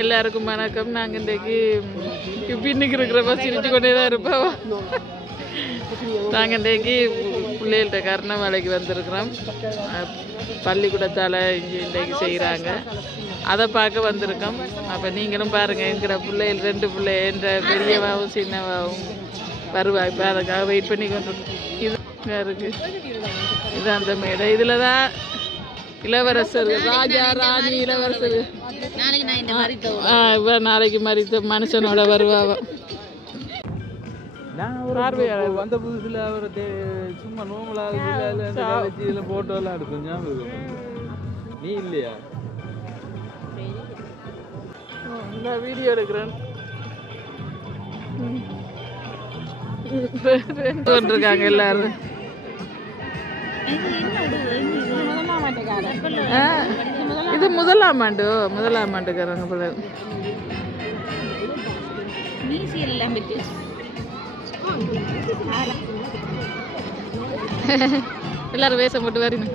எல்லாருக்கும் வணக்கம். நாங்கள் இன்றைக்கு பின்னுக்கு இருக்கிறப்ப சிரிச்சு கொண்டே தான் இருப்போம். நாங்கள் இன்றைக்கு பிள்ளைகள்கிட்ட கர்ணமலைக்கு வந்திருக்கிறோம். பள்ளிக்கூடத்தால் இன்றைக்கு செய்கிறாங்க, அதை பார்க்க வந்திருக்கோம். அப்போ நீங்களும் பாருங்கள், இருக்கிற பிள்ளைகள் 2 பிள்ளை என்ற பெரியவாவும் சின்னவாவும் வருவா. இப்போ அதுக்காக வெயிட் பண்ணி கொண்டிருக்கோம். இது இருக்குது, இது அந்த மேடை. இதில் தான் இளவரசர், ராஜா ராணி இளவரசர் நாளைக்கு மறித்த மனுஷனோட வருவாவ. பார்வையாளர் வந்த புதுசில் அவர் சும்மா நோமலாக போட்டோலாம் எடுக்கும். ஞாபகம் நீ இல்லையா? இந்த வீடியோ எடுக்கிறேன். இருக்காங்க எல்லாரும். இது முதலாம் ஆண்டுக்காரங்க போல. எல்லாரும் வேஷம் போட்டு வரீங்க.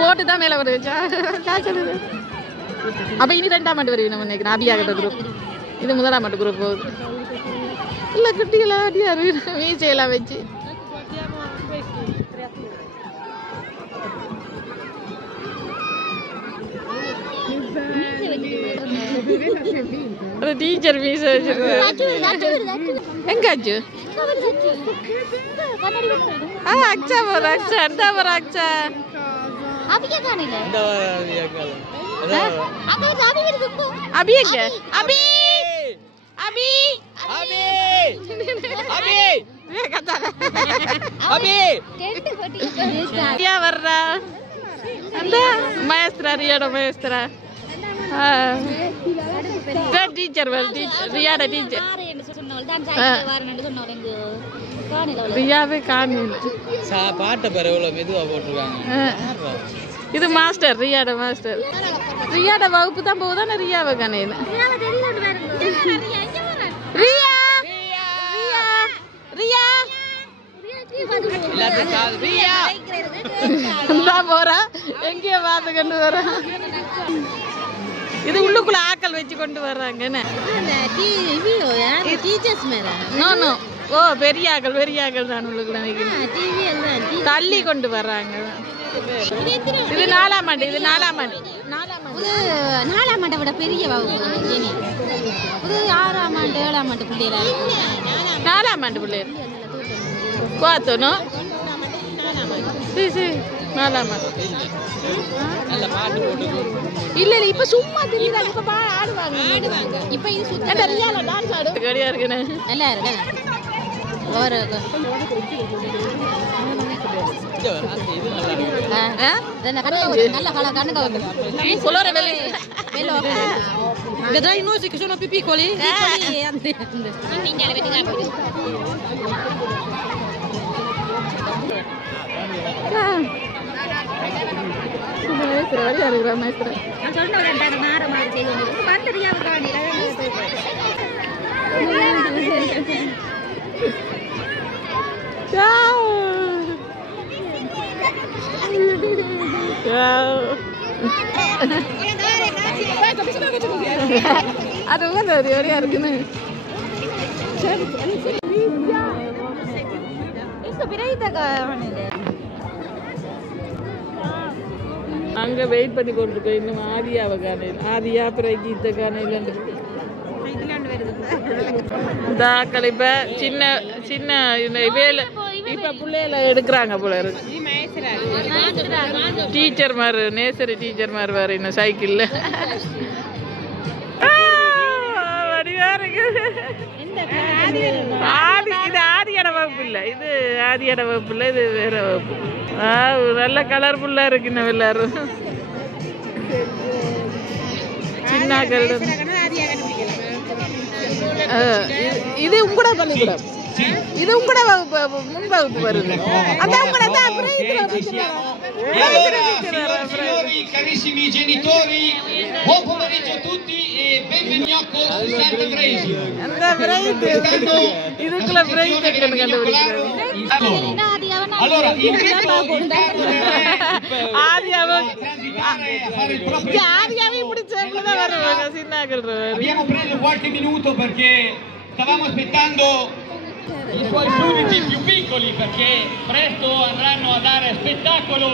போட்டு தான் மேல வருது. அப்ப இனி 2ஆம் ஆண்டு வருவீங்க நினைக்கிறேன். அபியாகட்ட குரூப், இது முதலாம் ஆண்டு குரூப் போகுது. இல்ல குட்டிகளா அடியாரு மீசையெல்லாம் வச்சு. டீச்சர் மீசை வச்சிருக்கு. எங்காச்சு அக்ஷா போற அக்ஷா அந்த போற அக்ஷா அபி எங்க? அபி அபி அபி அபி வர்றா அந்த மயஸ்திரா, ரியாட மயஸ்திரா. டீச்சர் ரியாட டீச்சர் ரியாவே காணல. பாட்டை பேர் எவ்வளோ மெதுவாக போட்டிருக்காங்க. இது மாஸ்டர், ரியாட மாஸ்டர். ரியாட வகுப்பு தான் போகுதானே. ரியாவை காணேன். ரியா ரியா ரியா போறா, எங்கேயோ பார்த்து கொண்டு வர. இது உள்ளுக்குள்ள ஆக்கள் வச்சு கொண்டு வர்றாங்க. என்ன ஓ பெரிய ஆக்கள் தான் உள்ளுக்குள்ள தள்ளி கொண்டு வர்றாங்க. இது 4ஆம் ஆண்டு. இது 4ஆம் ஆண்டு. 4ஆம் ஆண்டை விட பெரிய வகுப்பு. 6ஆம் ஆண்டு 7ஆம் ஆண்டு பிள்ளைகள். 4ஆம் ஆண்டு பிள்ளைகள் பார்த்தோம். சரி 4ஆம் ஆண்டு. இல்ல இப்ப சும்மா தெரியுறாங்க. இப்ப ஆடுவாங்க. இப்ப இது சுத்த ரியால டான்ஸ் ஆடு கடியா இருக்குனே. நல்லா இருக்கு. ஒரு நல்ல கண்ணு வந்து colore bello. Vedrai i nosi che sono più piccoli? Maestra. நான் சொன்னேன் நார மாதிரி செய்து வந்துறியா காணி. Ciao. Ciao. அது வந்து ஒரே இருக்குன்னு. அங்க வெயிட் பண்ணி கொண்டிருக்கோம். இன்னும் ஆதியாவை காணையில். ஆதியா அப்புறம் கீத காணையில் இந்த ஆக்கள் இப்ப சின்ன சின்ன வேலை இப்ப பிள்ளைகளை எடுக்கிறாங்க போல இருக்கு. டீச்சர் மாதிரி, நேசரி டீச்சர் மாதிரி வேற இன்னும் சைக்கிள்ல வடிவா இருக்கு. இது ஆதியான வகுப்பு இல்லை. இது ஆதியான வகுப்பு இல்லை, இது வேற வகுப்பு. நல்ல கலர்ஃபுல்லா இருக்கு. இன்னும் எல்லாரும் சின்னாக்கள். இது உங்களோட பள்ளிக்கூடம். இது உங்களோட வகுப்பு, முன் வகுப்பு வருது. அதான் உங்களோட carissimi genitori, buon pomeriggio a tutti e benvenuti a Sant'Andresi. அந்த பிரைட் இதுக்குள்ள பிரைட் கண்டுபிடிக்கிறாங்க. Allora, invito ஆதியாவை a transitare a fare il proprio. ஆதியாவை இப்படி சேர்ந்து தான் வருவாங்க சின்னாக்கள் Abbiamo preso qualche minuto perché stavamo aspettando i suoi sudditi più piccoli perché presto andranno a dare spettacolo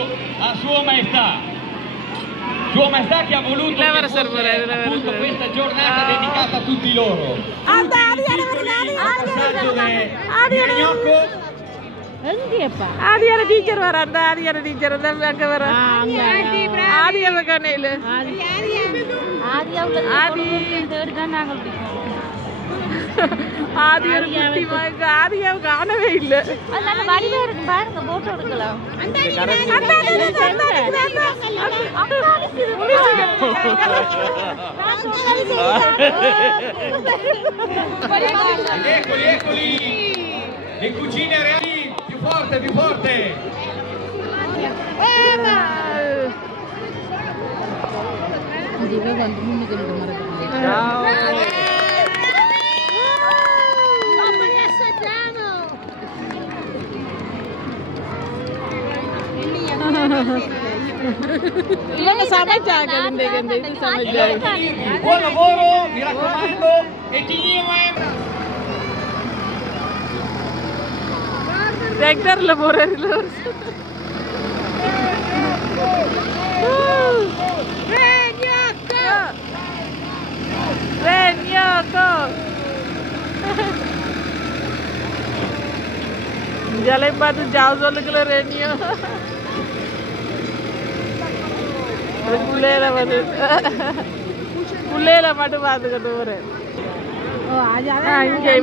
a Sua Maestà. Sua Maestà che ha voluto che fosse appunto questa giornata dedicata a tutti loro. அந்த ஆதியாரை Gnocco. ஆதியார teacher வர அந்த ஆதியார teacher அங்க வர ஆதியாவை கண்ணையில் ஆதியாவை காணவே இல்லை Eccoli, le cucine reali, più forte, più forte. இவங்க சமைச்சாங்க இது சமைச்சாங்க Buon lavoro, mi raccomando, e ti ट्रैक्टरல போறாரு Renyoko ஜலை பார்த்து ஜாவ் சொல்லுக்கல ரெனியோ புள்ளையில வந்து புள்ளையில மட்டும் பார்த்துக்கிட்டு போறேன் இங்கே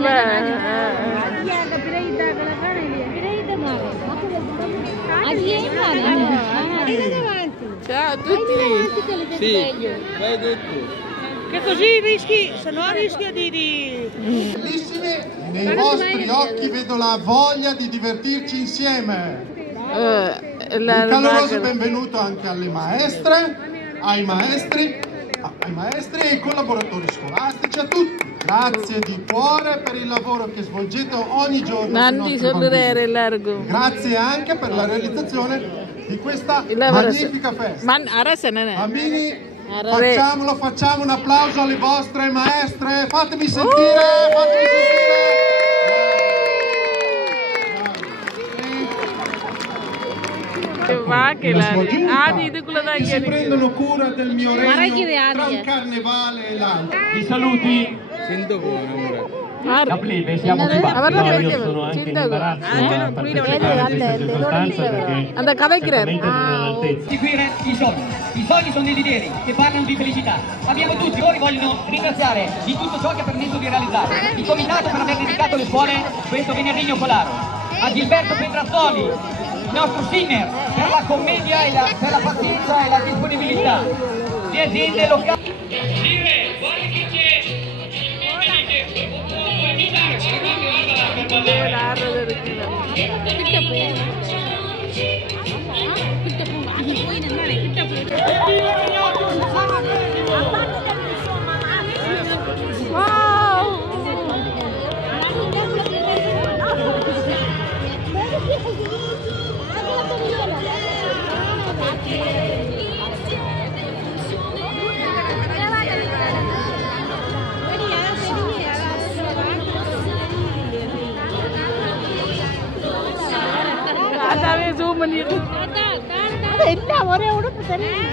ciao a tutti. Sì, vai tutto. Che così rischi, se no rischia di... Bellissimi, nei vostri occhi vedo la voglia di divertirci insieme. Un caloroso benvenuto anche alle maestre, ai maestri e ai collaboratori scolastici, a tutti. Grazie di cuore per il lavoro che svolgete ogni giorno. Grazie anche per la realizzazione di questa magnifica festa. Bambini, facciamo un applauso alle vostre maestre, fatemi sentire. Si prendono cura del mio regno tra un carnevale e l'altro. I saluti. Sento buono ora. Da plebe siamo qui. Io sono anche in imbarazzo a partecipare a questa circostanza perché seguire i sogni. I sogni sono dei desideri che parlano di felicità. Abbiamo tutti, loro vogliono ringraziare di tutto ciò che ha permesso di realizzare. Il comitato per aver dedicato alle scuole questo venerdì gnoccolaro. A Gilberto Petrazzoli, il nostro Sinner, per la commedia e per la pazienza e la disponibilità. Le aziende locali. zoom பண்ணிட்டு என்ன ஒரே உடுப்பு தெரியும்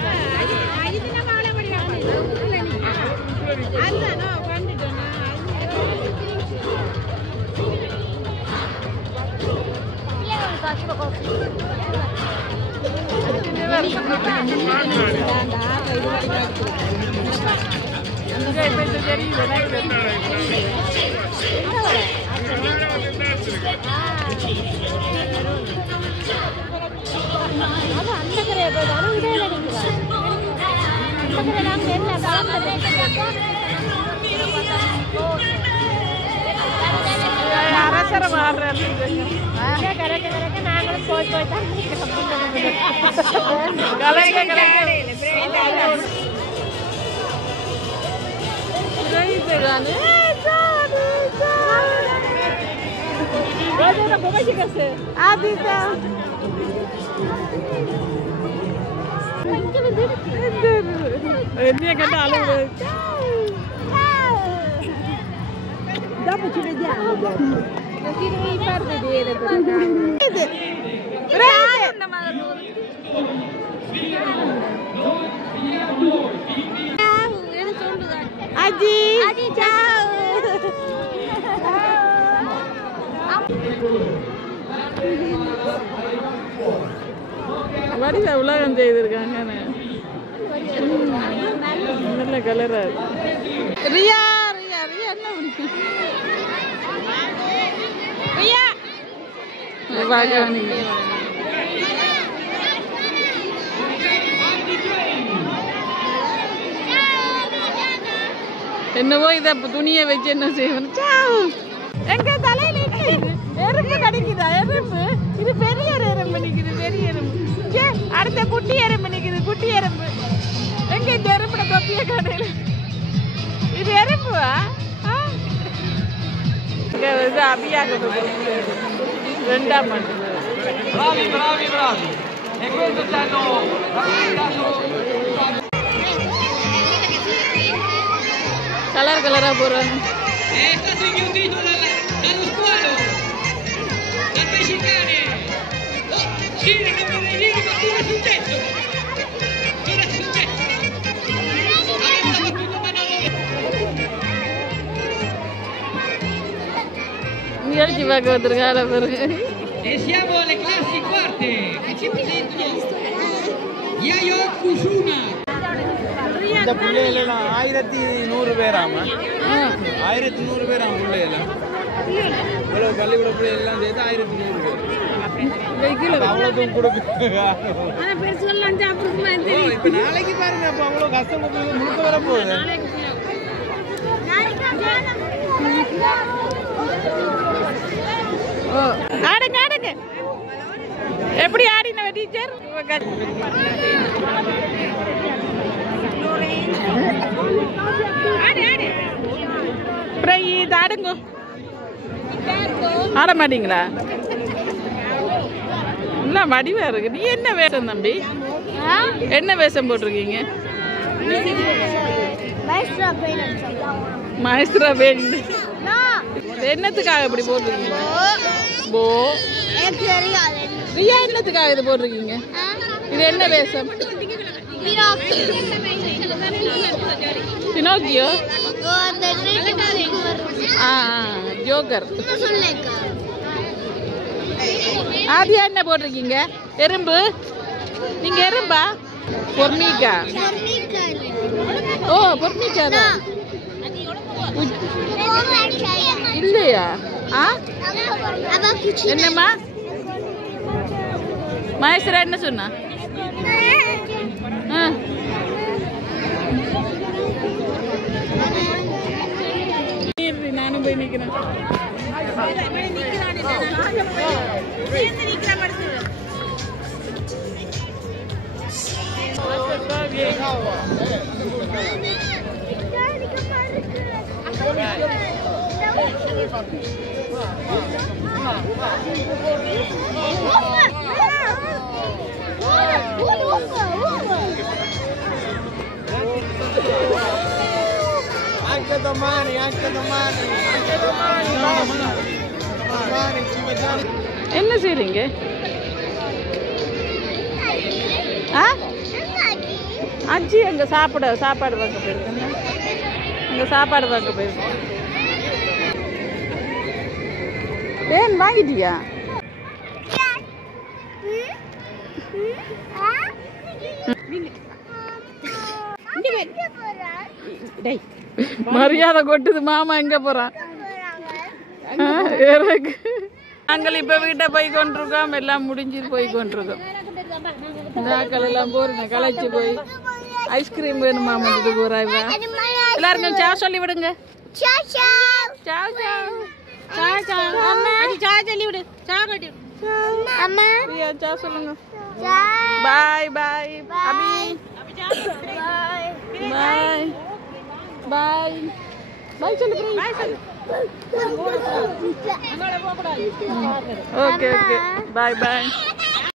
Adita. என்ன கண்ட அழுவு. Dopo ci vediamo. far vedere Adi. Adi, ciao. வடிவ உலகம் செய்திருக்காங்க. நல்ல கலரா ரியா ரியா ரியா என்ன ரியா என்னவோ இதை துணியை வச்சு என்ன செய்யணும். எங்க தலையில எறும்பு கிடைக்குதா? எறும்பு இது பெரிய எறும்பு நிக்குது. பெரிய எறும்பு அடுத்த குட்டி எறும்பு நிக்குது. குட்டி எறும்பு எங்க இந்த எறும்புட தொப்பிய கடையில இது எறும்புவா? இது அபியாக ரெண்டாம் ஆண்டு. Bravi, bravi, bravi. E questo ci hanno rappresentato. Colour கலரா போறாங்க. È stato inghiottito dallo squalo, dal pescicane. Oh, sì, non mi lì, ma cosa è successo? Cosa è successo? Aveva battuto Manolo. நிகழ்ச்சி பார்க்க வந்திருக்காங்க பாருங்க. E siamo alle classi quarte che ci presentano Yayo Kusuma. இந்த பிள்ளைகளெல்லாம் 1100 பேராம 1100 பேராம பிள்ளைகள் இவ்வளவு பள்ளிக்கூட பிள்ளைகள் எல்லாம் சேர்த்து 1100 பேர் அவ்வளோதும் கொடுக்கு. இப்ப நாளைக்கு பாருங்க அப்ப அவ்வளவு கஷ்டப்பட்டு முழுக்க வர போகுது. ஆடுங்க ஆடுங்க. எப்படி ஆடினவ டீச்சர்? அப்புறம் இது ஆடுங்க. ஆட மாட்டீங்களா? இல்ல வடிவா இருக்கு. நீ என்ன வேஷம் தம்பி? என்ன வேஷம் போட்டிருக்கீங்க? மாஸ்டரா பெயிண்ட். என்னத்துக்காக இப்படி போட்டிருக்கீங்க? போ ரியா என்னத்துக்காக இது போட்டிருக்கீங்க? இது என்ன வேஷம்? பினோக்கியோ? ஜோக்கர். ஆதியா என்ன போட்டிருக்கீங்க? எறும்பு. நீங்க எறும்பா? பொர்மிகா. ஓ பொர்மிகா தான் இல்லையா? என்னம்மா மகேஸ்வரா என்ன சொன்னா? நானும் போய் நிக்கிறேன். Anche domani, anche domani, anche domani. Domani ci vediamo. என்ன செய்றீங்க? அஜி அங்க சாப்பாடு வாங்க போயிருக்கேன். இங்க சாப்பாடு வாங்க போயிருக்கேன். ஏன் வாங்கிட்டியா? மரியாதை கொட்டுது. மாமா எங்க போறான்? நாங்கள் இப்ப வீட்டை போய் கொண்டிருக்கோம். எல்லாம் முடிஞ்சு போய் கொண்டிருக்கோம். நாக்கள் எல்லாம் போறேன் களைச்சு போய் ஐஸ்கிரீம் வேணுமா மட்டும் போறாங்க. எல்லாருக்கும் சாவ் சொல்லி விடுங்க. சாவ் சாவ் சாவ் சாவ் அம்மா சாவ் சொல்லி விடு. சாவ் கட்டி அம்மா சாவ் சொல்லுங்க. பாய் பாய் அபி பாய் பாய் பாய் சொல்லு. பாய் சொல்லு. ஓகே ஓகே பாய் பாய்.